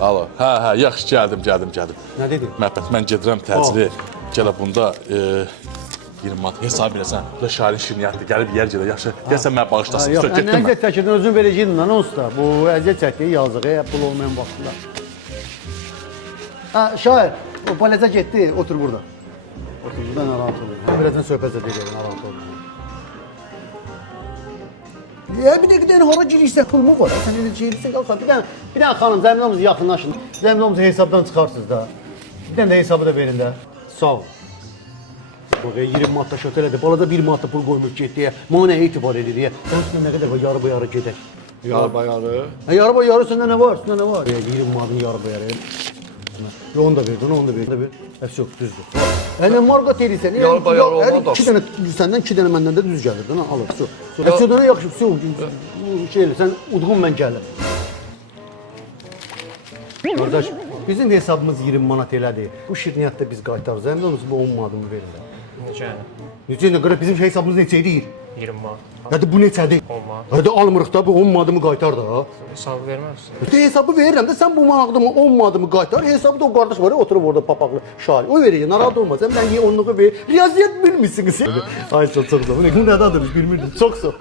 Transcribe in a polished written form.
Alo. Hə, yaxşı gəldim. Nə dedin? Məhəbbət, mən gedirəm təcili. Gələ bunda 20 manat hesab eləsən. Bu da şairin şirniyyatdır. Gəlib yer gedə yaxşı. Gəlsən mənə bağışlasın. Yox, Getdim mən. əziyyət çəkirdin, özün verəcəydin lan usta. Bu əziyyət çəkdiyi yazığı, pul olmayan vaxtında. Ha, şair, o paleta getdi, otur burada. Otur burada, narahat olur. Birazdan söhbət edəcəyim, narahat olur. Ya bir də gidən hara girişsə pulmu var. Sən elə girişsə qalsan. Bir dənə xanım, zəminəmiz yaxınlaşın. Zəminəmizi hesabdan çıxarsınız da. Bir dənə də hesabı da verin də. Sağ ol. Bax, 20 manat şöt elədi. Balada 1 manat pul qoymuş getdi. Mənə nə etibar edir ya? Sən üstünə nə qədər yarı yarı gedək. Yarı. Yarı yarı üstündə nə var? Üstündə nə var? 20 manatın yarı yarı. Onu da verdin, onu da verdin. Həs yox, düzdür. Yəni marqat edirsən. Yarı olmadı. 2 dənə səndən, 2 dənə məndən də düz gəlir də, alır. Həsədənə yaxşı, şey elə, sən udğun mən gəlir. Qardaş, bizim hesabımız 20 manat elədir. Bu şirniyyatda biz qaytarırız. Həmin onu bu 10 manatımı verirlər. Necə? Necə görə bizim hesabımız neçə deyil? 20 manat. Hadi bu neçədir? 10 manat. Hadi almırıq da bu 10 manatımı qaytar da. Hesabı verməzsin. İşte hesabı verirəm də sən bu manatımı 10 manatımı qaytar. Hesabı da o qardaş var ya oturub orada papaqlı şari. O verir, narahat olma. Sən mən onluğu ver. Riyaziyyat bilmirsiniz. Ay çok sağ ol. Bu nədadır bilmirdim. Çox sağ ol.